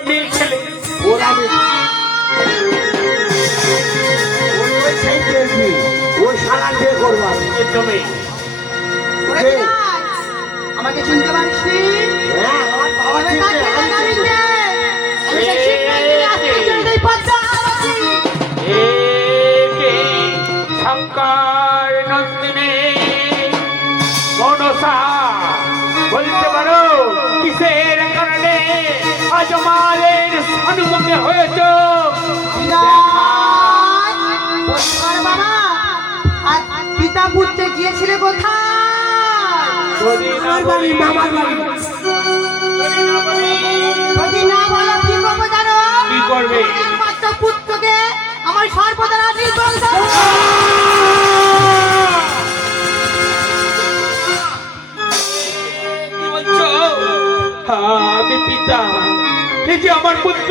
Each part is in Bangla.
ছেলে ওর ওই সারা বিয়ে করব আমাকে চিনতে পারিস নি? হ্যাঁ আমার বাবা চিনতে শঙ্কর নন্দিনী মনসা বলতে পারো কিসের আজ হয়েছ। পিতা পুত্রে গিয়েছিলে কোথায়? আমার বাড়ি মামার বাড়ি যদি না বলো কি করব জানো? কি করবে? একমাত্র পুত্রকে আমার সর্বদারা নির্বল এই যে আমার পুত্র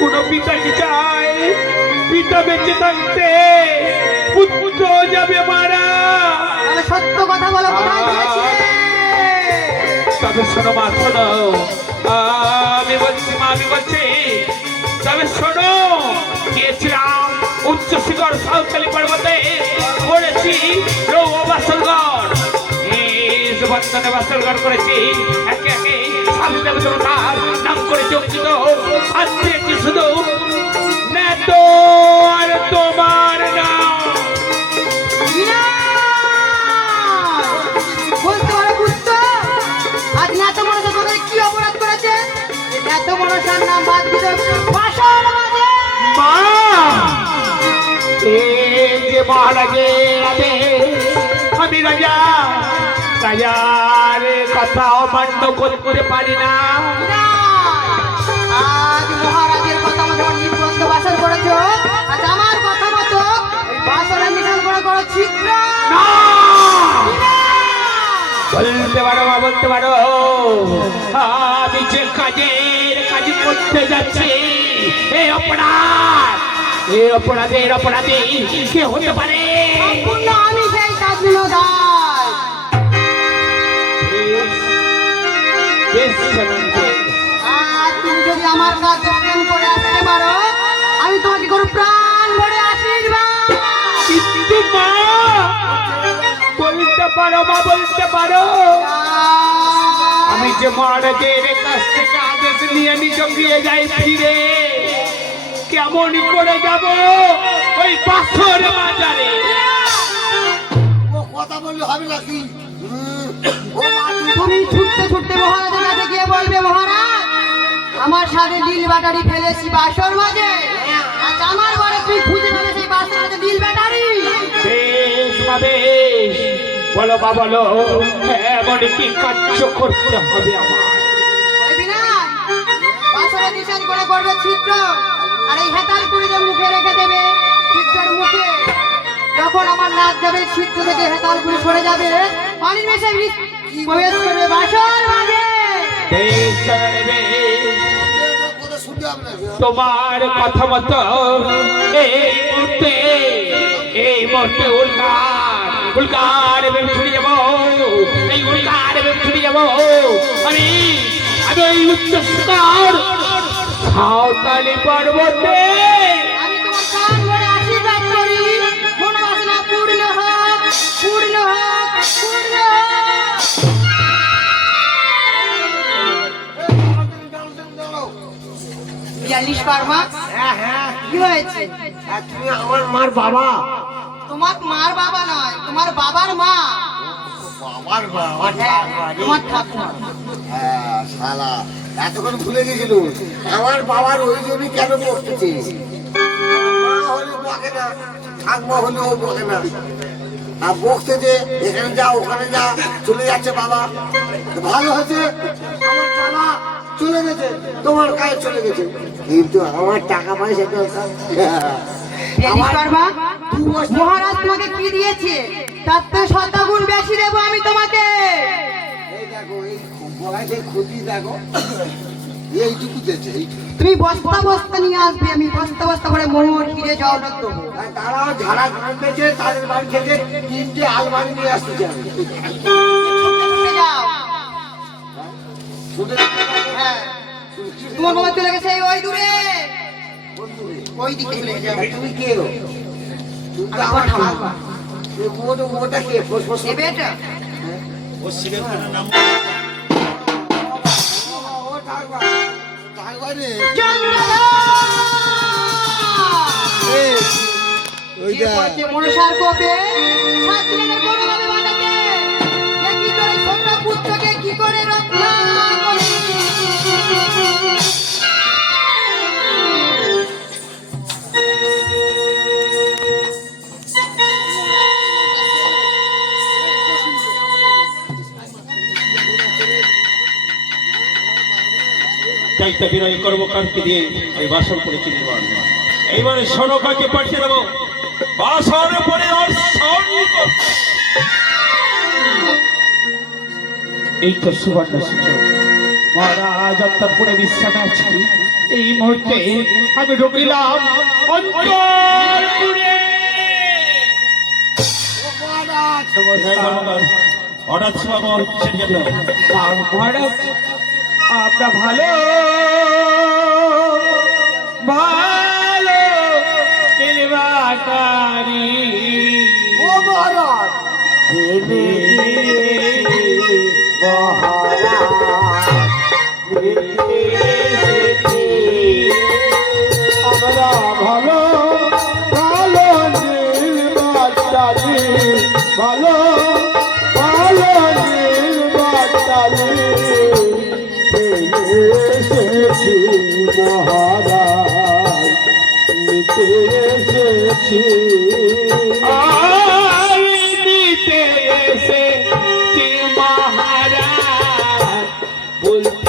কোন পিতা কি চায় পিতা বেঁচে থাকতে পুত্র যাবে মারা। সত্য কথা বলো তবে শোনো মা শোনো। আমি বলছি মা আমি বলছি তবে শোনো গিয়েছিলাম উচ্চ শিখর সাউকালী পর্বতে করেছি রৌ বাসলগড় বর্তনে বাসলগড় করেছি একে একে স্বামী দেবতার আজ পেয়েছি শুধু আর তোমার নাম আমি রাজা রাজার কথা অমান্য করতে পারি না! বাসন করেছ আজ আমার কথা মতো এই বাসনের করে করো ছিদ্র বলতে পারো মা বলতে পারো আমি যে কাজের কাজ করতে যাচ্ছি এই অপরাধ এই অপরাধের অপরাধী কে হতে পারে আমি সেই। আর তুমি যদি আমার কাজ করে আসতে পারো মা। বলতে পারো মা বলতে পারো। আমি যে মহারাজের কাছ থেকে আদেশ নিয়ে নিজ যাই ফিরে। কেমন করে যাব ওই পাথর বাজারে ও কথা বললে হবে নাকি? হুম, ও মা তুই তুমি ছুটতে ছুটতে মহারাজের কাছে গিয়ে বলবে মহারাজ আমার সাথে দিল বাটারি ফেলেছি বাসর মাঝে। আমার ঘরে তুই খুঁজে সেই বাসর মাঝে দিল বাটারি বেশ বলো বা বলো এমন কি কার্য করতে হবে আমার? বুঝবি না বাসরে নিশান করে করবে ছিদ্র আর এই হেতাল কুড়িতে মুখে রেখে দেবে ছিদ্রের মুখে। যখন আমার নাক যাবে থেকে হেতাল কুড়ি সরে যাবে। মেশে প্রবেশ করবে বাসর মাঝে। তোমার কথা মতো এই মুহূর্তে এই মুহূর্তে উল্কার উল্কার এবং ছুটে যাব। এই উল্কার এবং ছুটে যাব। আমি আমি ওই উচ্চ স্তর সাঁওতালি পর্বতে। আমি তোমার কান ভরে আশীর্বাদ করি। মনোবাসনা পূর্ণ হোক পূর্ণ হোক পূর্ণ বিয়াল্লিশ বারমা হ্যাঁ হ্যাঁ। কি হয়েছে? হ্যাঁ, তুমি আমার মার বাবা। তোমার মার বাবা নয় তোমার বাবার মা। আমার হ্যাঁ, তোমার ঠাকুমা। হ্যাঁ শালা এতক্ষণ ভুলে গেছিল আমার বাবার ওই জমি কেন বসতেছে বকে না ঠাকমা হলেও বকে না। আর বকতেছে এখানে যা ওখানে যা চলে যাচ্ছে বাবা। ভালো হয়েছে আমার বাবা চলে গেছে তোমার কাছে চলে গেছে। কিন্তু আমার টাকা পয়সা দরকার। বছর মহারাজ তোমাকে কি দিয়েছে? তার তো শতগুণ বেশি দেবো আমি তোমাকে। তুমি বস্তা বস্তা নিয়ে আসবে আমি বস্তা বস্তা করে মোহর হিরে জল দেবো আর ঝাড়া ঘামতেছে তাদের বাড়ি থেকে তিনটে আলমারি নিয়ে আসতে হ্যাঁ। শুধু সুমন বাবা চলে গেছে ওই দূরে। বন্ধুরে, ওই দিকে চলে গেছে তুমি কে আমার ঠাম্মা। মোটা- মোটা কে? কি করে রক্ষা করে চাইতে বিনয় কর্মকারকে দিয়ে আমি বাসন করেছি নির্মাণ। এইবারে সনকাকে পাঠিয়ে দেবো? বাসন পরে আর এই তো সুবর্ণ সুযোগ মহারাজ অন্তরপুরে বিশ্রামে আছি এই মুহূর্তে আমি ঢুকিলাম অন্তরপুরে হঠাৎ কিসের মহারাজ আমরা ভালো ভালো নির্বাচারী ও মহারাজ দেবে মহারাজ। আমরা ভালো ভালো ভালো বলতে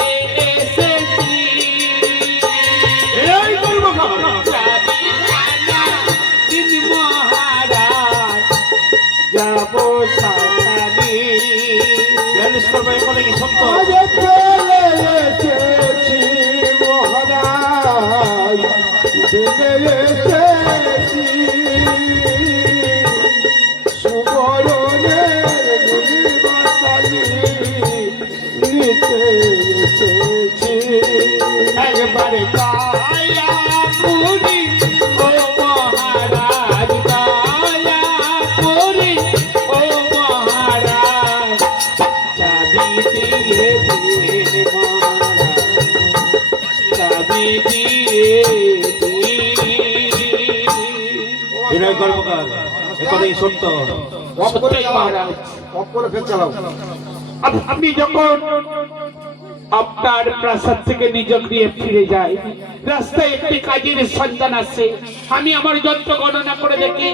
দিয়ে দিন চাবি বিনয় কর্মকার একথাই সত্য। আপনি যখন আপনার প্রাসাদ থেকে নিজ গৃহে ফিরে যায় রাস্তায় একটি কাজের সন্ধান আসে আমি আমার যন্ত্র গণনা করে দেখি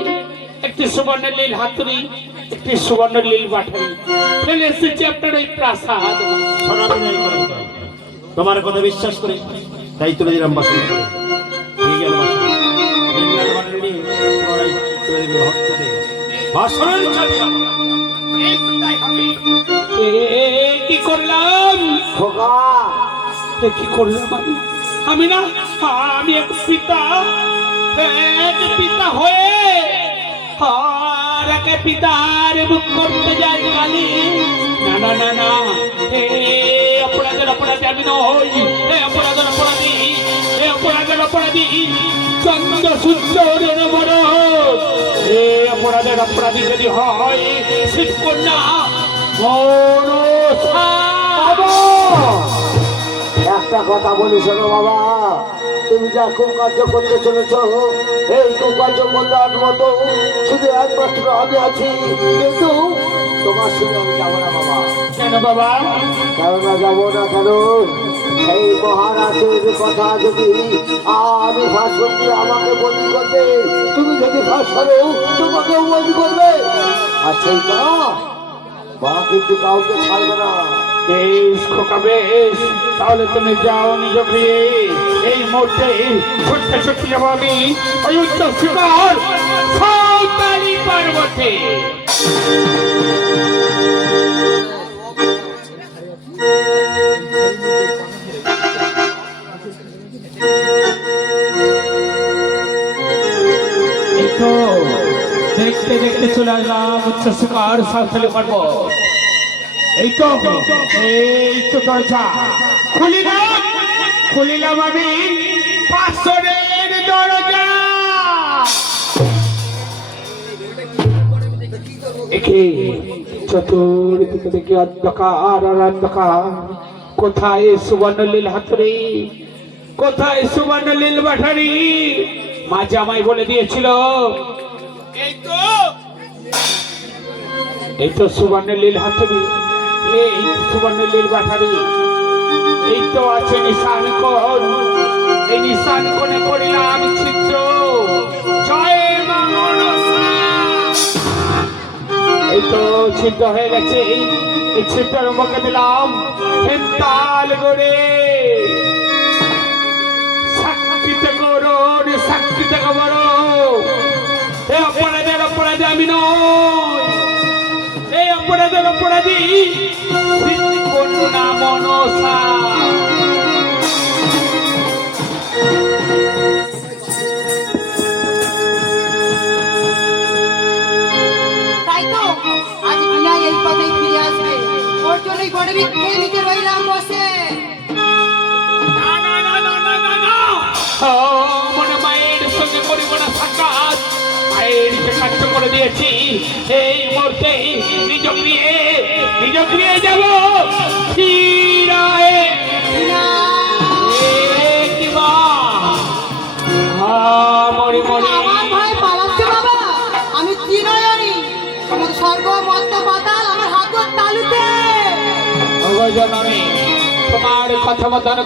একটি সুবর্ণ লীল হাতুড়ি একটি সুবর্ণ লীল বাঠারি ফেলে এসেছি আপনার ওই প্রাসাদ। তোমার কথা বিশ্বাস করে তাই তুলে দিলাম বাসন নিয়ে গেল। এই কি করলাম? খোকা। কি করলাম আমি? আমি না আমি এক পিতা। পিতা হয়ে আর এক পিতার মুখ করতে যাই কালি। না না না না এ অপরাধের অপরাধী আমি নই। এ অপরাধের অপরাধী এ অপরাধের অপরাধী, চন্দ্র সূর্যের বড় এ অপরাধের অপরাধী যদি হয়, শিব কন্যা একটা কথা বলি শোনো বাবা। তুমি যা কুকার্য করতে চলেছ এই কুকার্য করার মতো শুধু একমাত্র আমি আছি। কিন্তু তোমার সঙ্গে আমি যাব না বাবা। কেন বাবা? কেননা যাব না কেন? সেই মহারাজের কথা যদি আমি ফাঁস করতে আমাকে বন্দি করবে তুমি যদি ফাঁস করো তোমাকেও বন্দি করবে আর সেইটা মা কিন্তু কাউকে ছাড়বে না। বেশ, খোকা বেশ। তাহলে তুমি যাও, নিজ গৃহে এই মুহূর্তে ছুটতে ছুটতে যাব আমি। উচ্চ শিখর সাঁওতালি পর্বতে। দেখতে দেখতে চলে আসলাম উচ্চ শিখর সাঁওতালি পর্বত। এই তো এই তো দরজা। খুলি না খুলিলাম আমি পাঁচশোরের দরজা। একে চতুর্দিকে দেখি অন্ধকার আর অন্ধকার কোথায় সুবর্ণলীল হাতুড়ি? কোথায় সুবর্ণলীল বাঠারি মাঝে আমায় বলে দিয়েছিল। এই তো। এই তো সুবর্ণলীল হাতুড়ি। এই সুবর্ণলীল বাঠারি এই তো আছে নিশান কোণ এই নিশান কোণে করিলাম ছিদ্র। জয় এই তো ছিদ্র হয়ে গেছে। এই ছিদ্রের মুখে দিলাম হেন্তাল করে সাক্ষীতে করুন সাক্ষীতে খবর অপরাধের অপরাধী আমি এই অপরাধের অপরাধী কন্যা মনসা। এই পথেই ফিরে আসবে। ওর জন্যই গরিবী খেয়ে নিতে বসে। মায়ের যে কাজ করে দিয়েছি। এই মুহূর্তে নিজ গৃহে নিজ গৃহে যাব। তোমার কথা মতন